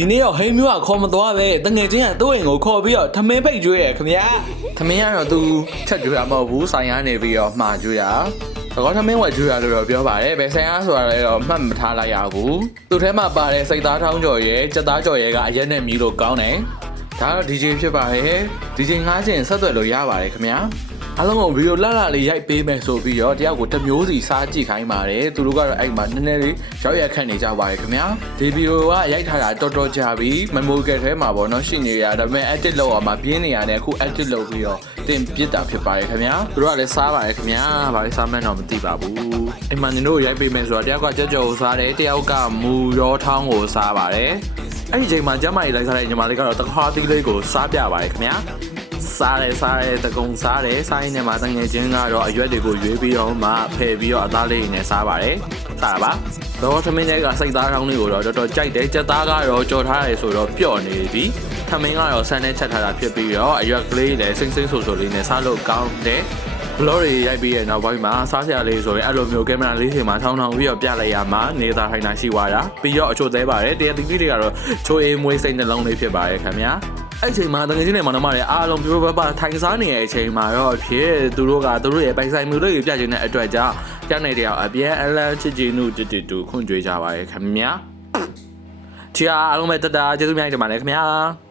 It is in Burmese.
ဒီနေ့တော့ဟိမ်းမျိုးကခေါ်မသွားပဲတငယ်ချင်းကသူ့အိမ်ကိုခေါ်ပြီးတော့ထမင်းဖိတ်ကျွေးရခင်ဗျာထမင်းကတော့သူချက်ကျွေးတာမဟုတ်ဘူးဆိုင်ရနေပြီးတော့မှာကျွေးတာသကောထမင်းဝယ်ကျွေးရလို့တော့ပြောပါတယ်ဘယ်ဆိုင်ရဆိုတာလည်းတော့မှတ်မထားလိုက်ရဘူးသူ့ထဲမှာပါတဲ့စိတ်သားထောင်းကြော်ရဲ့ကြက်သားကြော်ရဲ့ကအရက်နဲ့မြည်လို့ကောင်းတယ်ဒါတော့ DJ ဖြစ်ပါတယ် DJ ငှားခြင်းဆက်သွယ်လို့ရပါတယ်ခင်ဗျာအားလုံးကိုဗီဒီယိုလှလှလေးရိုက်ပေးမယ်ဆိုပြီးတော့တယောက်ကိုတစ်မျိုးစီစားကြည့်ခိုင်းပါတယ်သူတို့ကတော့အဲ့မှာနည်းနည်းလေးရောက်ရက်ခန့်နေကြပါတယ်ခင်ဗျာဒီဗီဒီယိုကရိုက်ထားတာတော်တော်ကြာပြီ memory card ထဲမှာပေါ့နော်ရှိနေရဒါပေမဲ့ edit လုပ်အောင်မှာပြင်းနေရတယ်အခု edit လုပ်ပြီးတော့တင်ပြစ်တာဖြစ်ပါတယ်ခင်ဗျာသူတို့ကလည်းစားပါတယ်ခင်ဗျာဘာလို့စားမှန်းတော့မသိပါဘူးအဲ့မှာနင်တို့ရိုက်ပေးမယ်ဆိုတော့တယောက်ကကြက်ကြော်ကိုစားတယ်တယောက်ကမူရောထောင်းကိုစားပါတယ်အဲ့ဒီချိန်မှာကျမကြီးလိုက်စားတဲ့ညီမလေးကတော့တခါသီးလေးကိုစားပြပါတယ်ခင်ဗျာစားတယ်တကုံစားတယ်စားရင်လည်းမတငယ်ချင်းကတော့အရွက်တွေကိုရွေးပြီးတော့မှဖယ်ပြီးတော့အသားလေးနဲ့စားပါတယ်စားတာပါတော့သမင်းတွေကစိတ်သားကောင်းလေးကိုတော့တော်တော်ကြိုက်တယ်ကြက်သားကတော့ကြော်ထားတယ်ဆိုတော့ပျော့နေပြီသမင်းကတော့ဆန်နဲ့ချက်ထားတာဖြစ်ပြီးတော့အရွက်ကလေးလည်းစိမ့်ဆူလေးနဲ့စားလို့ကောင်းတယ်ဘလော့တွေရိုက်ပြီးရဲ့နောက်ပိုင်းမှာစားစရာလေးဆိုရင်အဲ့လိုမျိုးကင်မရာလေးချိန်မှာထောင်းပြီးတော့ပြလိုက်ရမှာနေတာထိုင်တာရှိသွားတာပြီးတော့အချို့သေးပါတယ်တရားသီးတွေကတော့ချိုးအေးမွေးစိတ်နှလုံးလေးဖြစ်ပါတယ်ခင်ဗျာအဲ့ချိန်မှာတကယ်ချင်းတွေမောင်နှမတွေအားလုံးပြပပထိုင်စားနေတဲ့အချိန်မှာတော့ဖြစ်သူတို့ရဲ့ပိုင်ဆိုင်မှုလေးတွေပြချင်တဲ့အတွက်ကြောင့်ပြနေတဲ့အပြန်အလန်းချစ်ချင်မှုတူခွန်ကြွေးကြပါရဲ့ခင်ဗျာချီအားလုံးပဲတတကျေးဇူးများတင်ပါတယ်ခင်ဗျာ